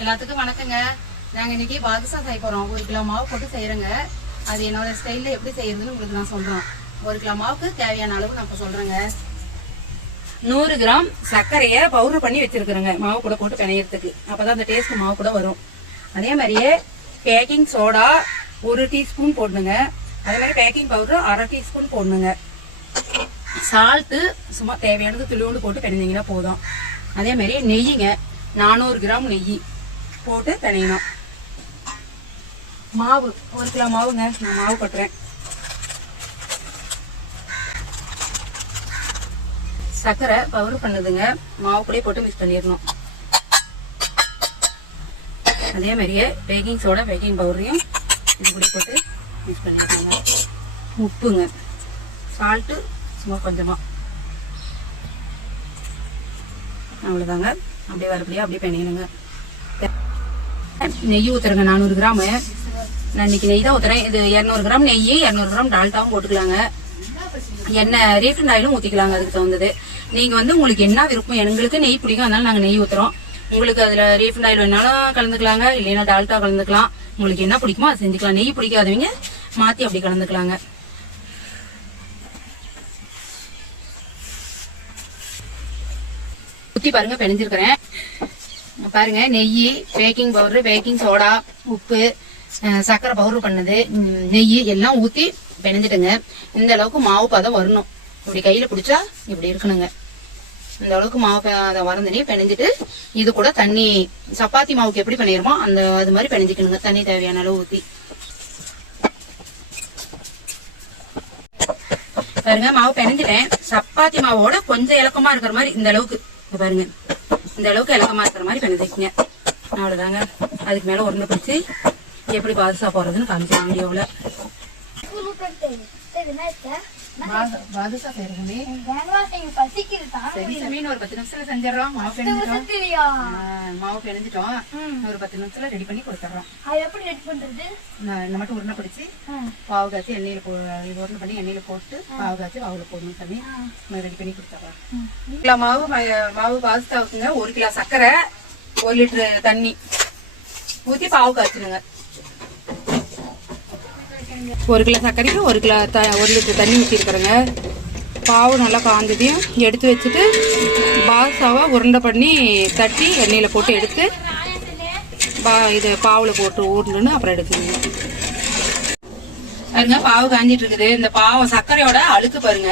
எல்லாத்துக்கும் வணக்கங்க. நாங்க இன்னைக்கு பாதுஷா செய்ய போறோம். ஒரு கிலோ மாவு போட்டு செய்கிறோங்க அது என்னோட ஸ்டைல்ல எப்படி செய்யறதுன்னு உங்களுக்கு நான் சொல்றேன் ஒரு கிலோ மாவுக்கு தேவையான அளவு நான் இப்ப சொல்றேங்க. நூறு கிராம் சர்க்கரையை பவுடர் பண்ணி வச்சிருக்கிறேங்க. மாவு கூட போட்டு பிணையறதுக்கு. அப்பதான் அந்த டேஸ்ட் மாவு கூட வரும். அதே மாதிரியே பேக்கிங் சோடா ஒரு டீஸ்பூன் போடணுங்க. அதே மாதிரி பேக்கிங் பவுடர் அரை டீஸ்பூன் போடணுங்க. சால்ட்டு சும்மா தேவையானது துளியோண்டு போட்டு பிணைஞ்சிங்கன்னா போதும். அதே மாதிரி நெய்யுங்க. நானூறு கிராம் நெய். போட்டு பிணையணும் மாவு ஒரு கிலோ மாவுங்க. நான் மாவு கொட்டுறேன். சர்க்கரை பவுடர் பண்ணுதுங்க. மாவு கூட போட்டு மிக்ஸ் பண்ணிடணும் அதே மாதிரியே பேக்கிங் சோடா பேக்கிங் பவுடரையும் இது கூட போட்டு மிக்ஸ் பண்ணிடணுங்க உப்புங்க. சால்ட்டு சும்மா கொஞ்சமாக அவ்வளோதாங்க அப்படியே வரப்படியே அப்படியே பண்ணிடுங்க நெய் ஊத்துறங்க நானூறு கிராமு. நான் இன்னைக்கு நெய் தான் ஊற்றுறேன் இது இரநூறு கிராம் நெய் இரநூறு கிராம் டால்டாவும் போட்டுக்கலாங்க. எண்ணெய் ரீஃபண்ட் ஆயிலும் ஊற்றிக்கலாங்க அதுக்கு தகுந்தது. நீங்கள் வந்து உங்களுக்கு என்ன விருப்பம் எங்களுக்கு நெய் பிடிக்கும் அதனால நாங்கள் நெய் ஊற்றுறோம் உங்களுக்கு அதில் ரீஃபண்ட் ஆயில் வேணாலும் கலந்துக்கலாங்க இல்லைன்னா டால்டா கலந்துக்கலாம். உங்களுக்கு என்ன பிடிக்குமோ அதை செஞ்சுக்கலாம். நெய் பிடிக்காதவங்க மாற்றி அப்படி கலந்துக்கலாங்க. ஊற்றி பாருங்க பிணைஞ்சிருக்கிறேன் பாருங்க நெய் பேக்கிங் பவுடர் பேக்கிங் சோடா உப்பு சக்கரை சர்க்கரை பவுடர் பண்ணது நெய் எல்லாம் ஊற்றி பிணைஞ்சிட்டுங்க இந்த அளவுக்கு மாவு பதம் வரணும். இப்படி கையில் பிடிச்சா இப்படி இருக்கணுங்க. இந்த அளவுக்கு மாவு ப- அதை வரந்தனே பிணைஞ்சிட்டு இது கூட தண்ணி சப்பாத்தி மாவுக்கு எப்படி பண்ணிடுமோ அந்த அது மாதிரி பிணைஞ்சிக்கணுங்க தண்ணி தேவையான அளவு ஊற்றி பாருங்க மாவு பிணைஞ்சிட்டேன் சப்பாத்தி மாவோட கொஞ்சம் இலக்கமா இருக்கிற மாதிரி இந்த அளவுக்கு. பாருங்க. இந்த அளவுக்கு இலக்கமா இருக்கிற மாதிரி பிணைஞ்சிக்கங்க அவ்வளவுதாங்க. அதுக்கு மேல உருண்டை பிடிச்சி எப்படி பாதுஷா போறதுன்னு காமிச்சேன் வீடியோவில். பாதுஷா செய்யறதுமே சரி சமீன் ஒரு பத்து நிமிஷத்துல செஞ்சிடறோம். மாவு பிணைஞ்சிட்டோம். மாவு பிணைஞ்சிட்டோம். ஒரு பத்து நிமிஷத்துல ரெடி பண்ணி கொடுத்துட்றோம். நான் இந்த மட்டும் உருண்டை பிடிச்சி பாவு காய்ச்சி எண்ணெயில உருண்டை பண்ணி எண்ணெயில போட்டு பாவு காய்ச்சி பாவுல போடணும் தண்ணி ரெடி பண்ணி கொடுத்துட்றோம். கிலோ மாவு மாவு பாஸ்தாவுக்குங்க ஒரு கிலோ சர்க்கரை ஒரு லிட்டர் தண்ணி. ஊற்றி பாவு காய்ச்சிடுங்க. ஒரு கிலோ சர்க்கரைக்கு ஒரு கிலோ ஒரு லிட்டர் தண்ணி ஊற்றிருக்கிறேங்க பாவு நல்லா காஞ்சதையும் எடுத்து வச்சுட்டு பாதுஷாவை உருண்டை பண்ணி தட்டி எண்ணெயில் போட்டு எடுத்து பா இது பாவில் போட்டு ஊறணுன்னு அப்புறம் எடுக்கணுங்க பாருங்க பாவு காஞ்சிட்டு இருக்குது இந்த பாவம் சர்க்கரையோட அழுக்கு பாருங்க.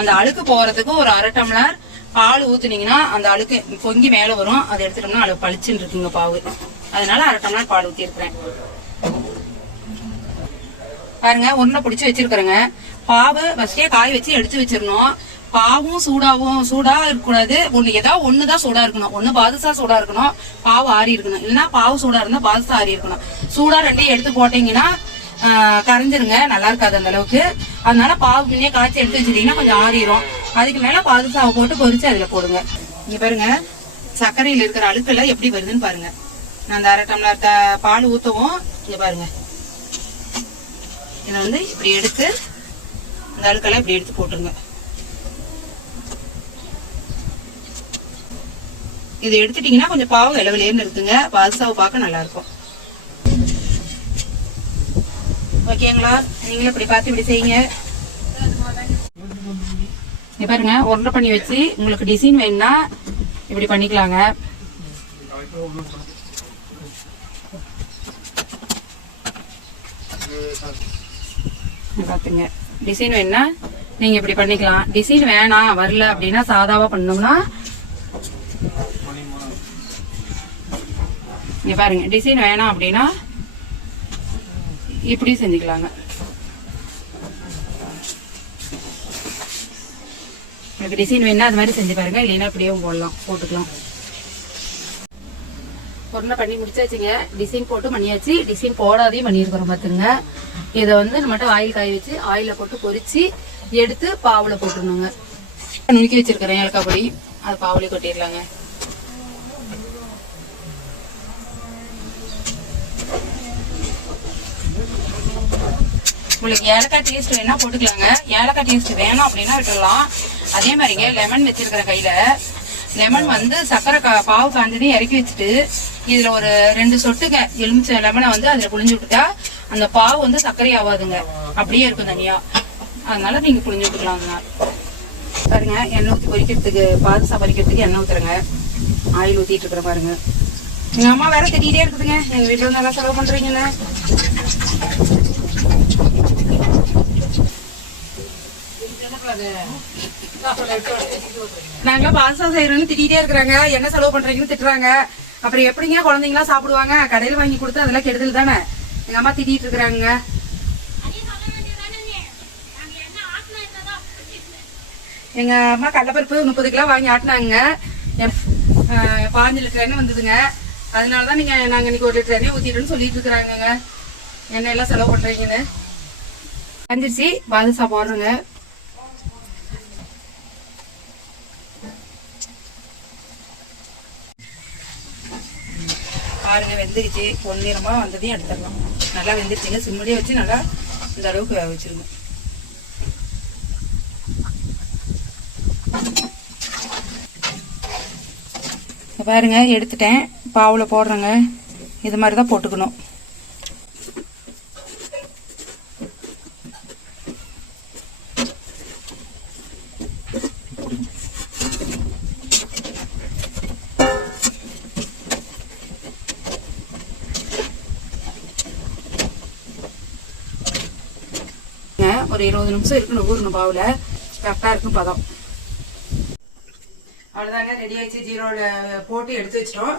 அந்த அழுக்கு போகிறதுக்கு ஒரு அரை டம்ளர் பால் ஊத்துனீங்கன்னா அந்த அழுக்கு பொங்கி மேலே வரும். அதை எடுத்துட்டோம்னா அழகு பளிச்சுன்னு இருக்குங்க பாவு. அதனால அரை டம்ளர் பால் ஊத்தி இருக்கிறேன் பாருங்க உருண்டை பிடிச்சி வச்சிருக்கிறேங்க. பாவை ஃபர்ஸ்டே காய வச்சு எடுத்து வச்சிடணும். பாவும் சூடாவும் சூடா இருக்கக்கூடாது. ஒண்ணு ஏதாவது ஒண்ணுதான் சூடா இருக்கணும். ஒண்ணு பாதுசா சூடா இருக்கணும். பாவு ஆறி இருக்கணும். இல்லைன்னா பாவு சூடா இருந்தா பாதுசா ஆறி இருக்கணும். சூடா ரெண்டையும் எடுத்து போட்டீங்கன்னா கரைஞ்சிருங்க. நல்லா இருக்காது அந்த அளவுக்கு. அதனால பாவு முன்னே காய்ச்சி எடுத்து வச்சுட்டீங்கன்னா கொஞ்சம் ஆறிடும் அதுக்கு மேல பாதுசாவை போட்டு பொறிச்சு அதுல போடுங்க. இங்க பாருங்க சர்க்கரையில இருக்கிற அழுக்கெல்லாம் எப்படி வருதுன்னு பாருங்க. நான் அந்த அரை டம்ளர் த- பால் ஊத்தவும் இங்க பாருங்க. இதை வந்து இப்படி எடுத்து இந்த அழுக்கெல்லாம் இப்படி எடுத்து போட்டுருங்க. இது எடுத்துட்டீங்கன்னா கொஞ்சம் பாவம் இளவிலேன்னு இருக்குங்க. பாதுசாவை பார்க்க நல்லா இருக்கும் ஓகேங்களா நீங்களும் இப்படி பார்த்து இப்படி செய்யுங்க. பாருங்க உருண்டை பண்ணி வச்சு உங்களுக்கு டிசைன் வேணும்னா இப்படி பண்ணிக்கலாங்க. இங்க பாத்துங்க. டிசைன் வேணா நீங்க இப்படி பண்ணிக்கலாம். டிசைன் வேணாம் வரல அப்படின்னா சாதாவா பண்ணோம்னா இங்க பாருங்க. டிசைன் வேணாம் அப்படின்னா இப்படி செஞ்சுக்கலாங்க. உங்களுக்கு டிசைன் வேணா அது மாதிரி செஞ்சு பாருங்க. இல்லைன்னா அப்படியே போடலாம் போட்டுக்கலாம். ஒன்று பண்ணி முடிச்சாச்சுங்க. டிசைன் போட்டு பண்ணியாச்சு. டிசைன் போடாதையும் பண்ணியிருக்கிறோம் பார்த்துங்க இதை வந்து நம்மகிட்ட ஆயில் காய வச்சு ஆயில போட்டு பொறிச்சு எடுத்து பாவில் போட்டுருணுங்க நுணுக்கி வச்சிருக்கிறேன் ஏலக்காய் பொடி. அது பாவுலே கொட்டிடலாங்க. உங்களுக்கு ஏலக்காய் டேஸ்ட் வேணா போட்டுக்கலாங்க. ஏலக்காய் டேஸ்ட் வேணும் அப்படின்னா விட்டுடலாம். அதே மாதிரிங்க லெமன் வச்சிருக்கிற கையில லெமன் வந்து சக்கரை கா- பாவு காஞ்சதையும் இறக்கி வச்சுட்டு இதுல ஒரு ரெண்டு சொட்டுங்க. எலுமிச்சை லெமனை வந்து அதுல புளிஞ்சு விட்டுட்டா அந்த பாவு வந்து சர்க்கரை ஆகாதுங்க அப்படியே இருக்கும் தனியா. அதனால நீங்க புளிஞ்சு விட்டுக்கலாம். அதனால பாருங்க எண்ணெய் ஊற்றி பொரிக்கிறதுக்கு பாதுசா பொரிக்கிறதுக்கு எண்ணெய் ஊத்துறேங்க. ஆயில் ஊத்திட்டு இருக்கிற பாருங்க. எங்க அம்மா வேற திட்டிகிட்டே இருக்குதுங்க. எங்க வீட்டுல நல்லா செலவு பண்றீங்கன்னு? நாங்க பாதுசா செய்யறோம்னு திட்டிகிட்டே இருக்கிறாங்க. என்ன செலவு பண்றீங்கன்னு திட்டுறாங்க. அப்புறம் எப்படிங்க குழந்தைங்களா சாப்பிடுவாங்க? கடையில வாங்கி கொடுத்து அதெல்லாம் கெடுதல் தானே? எங்க அம்மா திட்டிட்டு இருக்கிறாங்க. எங்க அம்மா கடலப்பருப்பு முப்பது கிலோ வாங்கி ஆட்டினாங்க. பாஞ்சு லிட்டர் எண்ணெய் வந்ததுங்க. அதனாலதான் நீங்க நாங்க இன்னைக்கு ஒரு லிட்டர் எண்ணெய் ஊத்திட்டுன்னு சொல்லிட்டு இருக்கிறாங்க எண்ணெய் எல்லாம் செலவு பண்றீங்கன்னு. வந்துருச்சு. பாதுசா போடுறோங்க. பாருங்க வெந்துருச்சு. பொன்னிறமா வந்ததையும் எடுத்துடலாம். நல்லா வெந்துருச்சுங்க. சிம்முடியே வச்சு நல்லா இந்த அளவுக்கு வேக வச்சிருங்க. பாருங்க எடுத்துட்டேன். பாவுல போடுறேங்க. இது மாதிரி தான் போட்டுக்கணும். ஒரு இருபது நிமிஷம் இருக்கணும் ஊறணும் பாவில். கரெக்டாக இருக்கும் பதம். அவ்வளோதாங்க ரெடி ஆயிடுச்சு. ஜீரோவில் போட்டு எடுத்து வச்சிட்டோம்.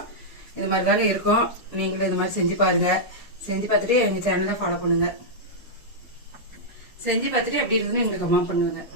இது மாதிரி தாங்க இருக்கும். நீங்களும் இது மாதிரி செஞ்சு பாருங்கள் செஞ்சு பார்த்துட்டு எங்கள் சேனலை ஃபாலோ பண்ணுங்கள் செஞ்சு பார்த்துட்டு எப்படி இருக்குதுன்னு எங்களுக்கு கமெண்ட் பண்ணுங்கள்